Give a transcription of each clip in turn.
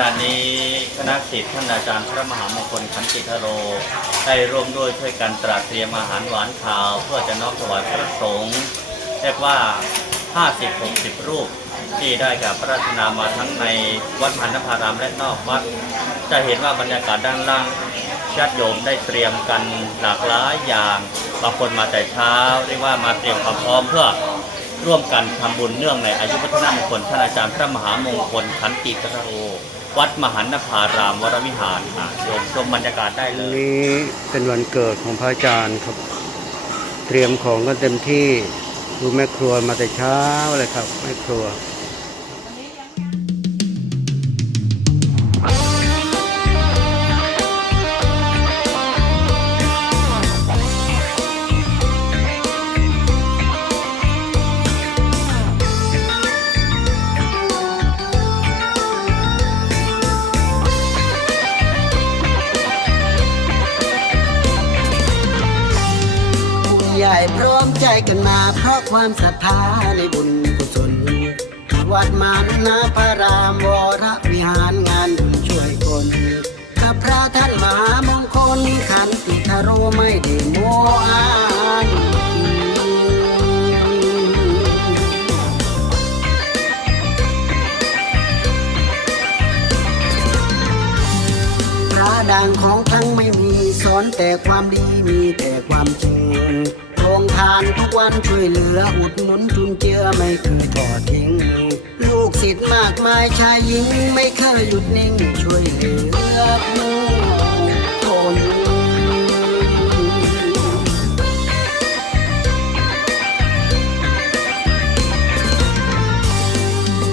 ณะนี้คณะศิษย์ท่านอาจารย์พระมหามงคลขันติทโร ได้ร่วมด้วยช่วยกันตรัสเตรียมอาหารหวานข้าว เพื่อจะน้อมถวายพระสงฆ์เรียกว่า 50-60 รูป ที่ได้กับพระราชนามาทั้งในวัดมหานภารามและนอกวัด จะเห็นว่าบรรยากาศด้านล่างญาติโยมได้เตรียมกันหลากหลายอย่างบางคนมาแต่เช้าเรียกว่ามาเตรียมความพร้อมเพื่อร่วมกันทำบุญเนื่องในอายุวัฒนมงคลท่านอาจารย์พระมหามงคลขันติกระโร วัดมหันนภารามวรวิหารอะโยมชมบรรยากาศได้เลวันยนี้เป็นวันเกิดของพระอาจารย์ครับ เตรียมของกันเต็มที่ดูแม่ครัวมาแต่เช้าเลยครับแม่ครัว มใจกันมาเพราะความศรัทธาในบุญกุศล วัดมานาพระรามวรวิหารงานบุญช่วยคนข้าพระท่านมหามงคลขันติทโรไม่ได้โมอานพระดังของทั้งไม่มีสอนแต่ความดีมีแต่ความจริงานทุกวันช่วยเหลืออุดหนุนจุนเจือไม่เคยทอดทิ้ง ลูกศิษย์มากมายชายหญิงไม่เคยหยุดนิ่งช่วยเหลือผู้คน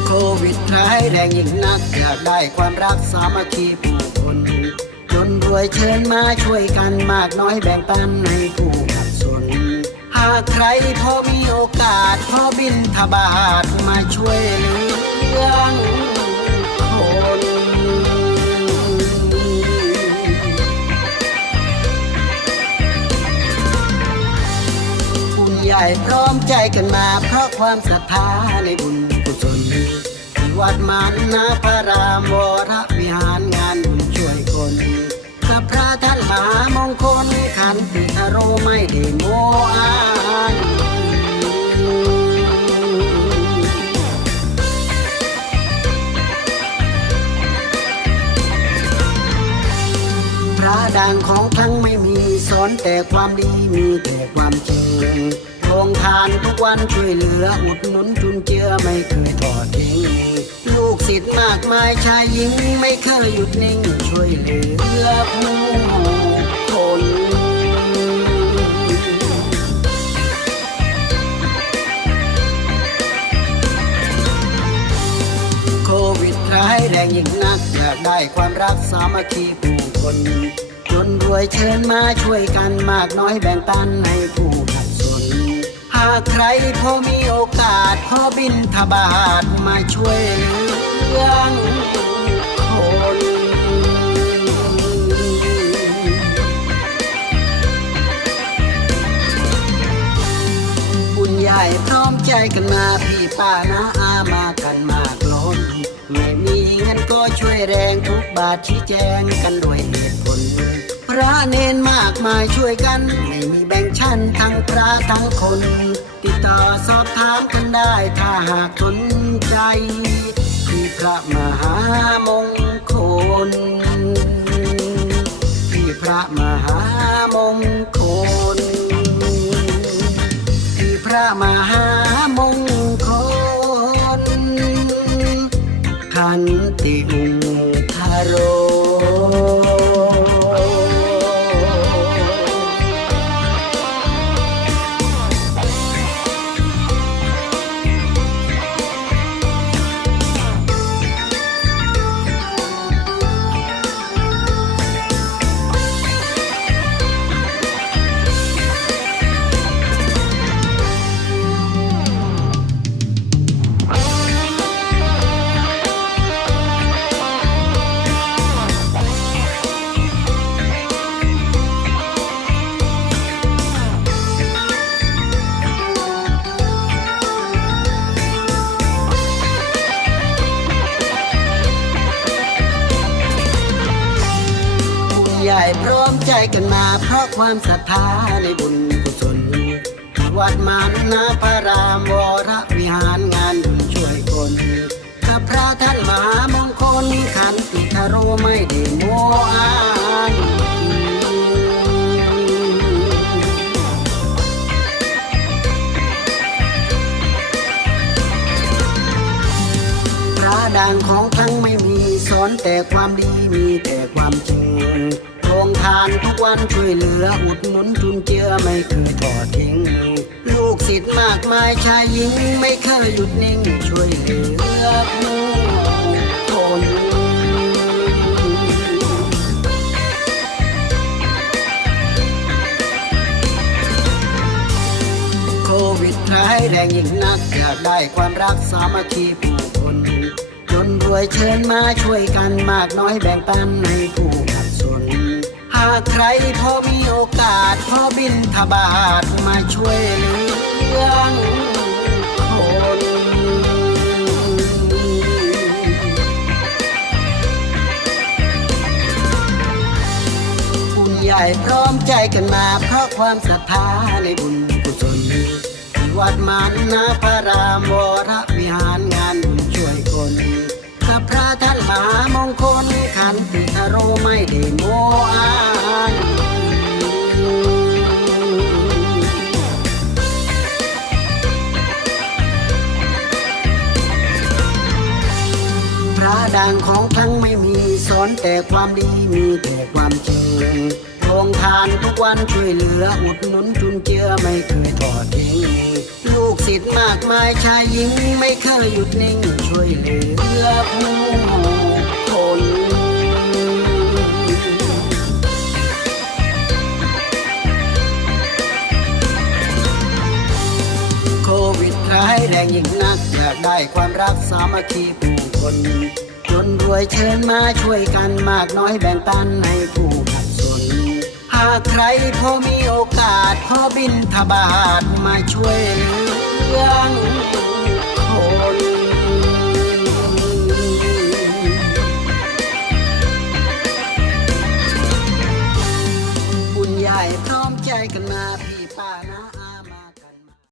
โควิดร้ายแรงยิ่งนักอยากได้ความรักสามัคคีผู้คนจนรวยเชิญมาช่วยกันมากน้อยแบ่งปันให้ผู้ากใครพอมีโอกาส พอบินทบาทมาช่วยเหลือคนบุญใหญ่พร้อมใจกันมา เพราะความศรัทธาในบุญกุศลที่วัดมันนาพระรามวรวิหารงานบุญช่วยคนข้าพระท่านมหามงคลขันติทโรไม่ได้โม อานพระดังของทั้งไม่มีสอนแต่ความดีมีแต่ความจริงโรงทานทุกวันช่วยเหลืออุดหนุนจุนเจือไม่เคยทอดทิ้ง ลูกศิษย์มากมายชายหญิงไม่เคยหยุดนิ่งช่วยเหลือผู้คนโควิดร้ายแรงยิ่งนักอยากได้ความรักสามัคคีผู้คน นรวยเชิญมาช่วยกันมากน้อยแบ่งปันให้ผู้ขัดสน หากใครพอมีโอกาส ขอบินทบาทมาช่วยเหลือคนบุญใหญ่พร้อมใจกันมาพี่ป้านาอามากันมากล้นไม่มีเงินก็ช่วยแรงทุกบาทชี้แจงกันด้วยเหตุผล ระเนนมากมายช่วยกัน ไม่มีแบ่งชั้นทั้งพระทั้งคน ติดต่อสอบถามกันได้ถ้าหากสนใจ ที่พระมหามงคล ที่พระมหามงคล ใหญ่พร้อมใจกันมา เพราะความศรัทธาในบุญกุศล วัดมานนาพระรามวรวิหารงานบุญช่วยคนข้าพระท่านมหามงคลขันติคโรไม่ได้โมอายพระดังของทั้งไม่มีสอนแต่ความดีมีแต่ความจริง ทานทุกวันช่วยเหลืออุดหนุนจุนเจือไม่เคยทอดทิ้ง ลูกศิษย์มากมายชายหญิงไม่เคยหยุดนิ่ง ช่วยเหลือผู้คนโควิดร้ายแรงยิ่งนักอยากได้ความรักสามัคคีผู้คนจนรวยเชิญมาช่วยกันมากน้อยแบ่งปันให้ผู้ากใครพอมีโอกาส พอบินทบาทมาช่วยเหลือคนบุญใหญ่พร้อมใจกันมา เพราะความศรัทธาในบุญกุศลที่วัดมันนาพระรามวรวิหาร พระดังของทั้งไม่มีสอนแต่ความดีมีแต่ความจริงโรงทานทุกวันช่วยเหลืออุดหนุนจุนเจือไม่เคยทอดทิ้งลูกศิษย์มากมายชายหญิงไม่เคยหยุดนิ่งช่วยเหลือผู้คนโควิดร้ายแรงยิ่งนักอยากได้ความรักสามัคคีผู น จนรวยเชิญมาช่วยกันมากน้อยแบ่งปันให้ผู้ขัดสน หากใครพอมีโอกาส ขอบินทบาทมาช่วยเหลือ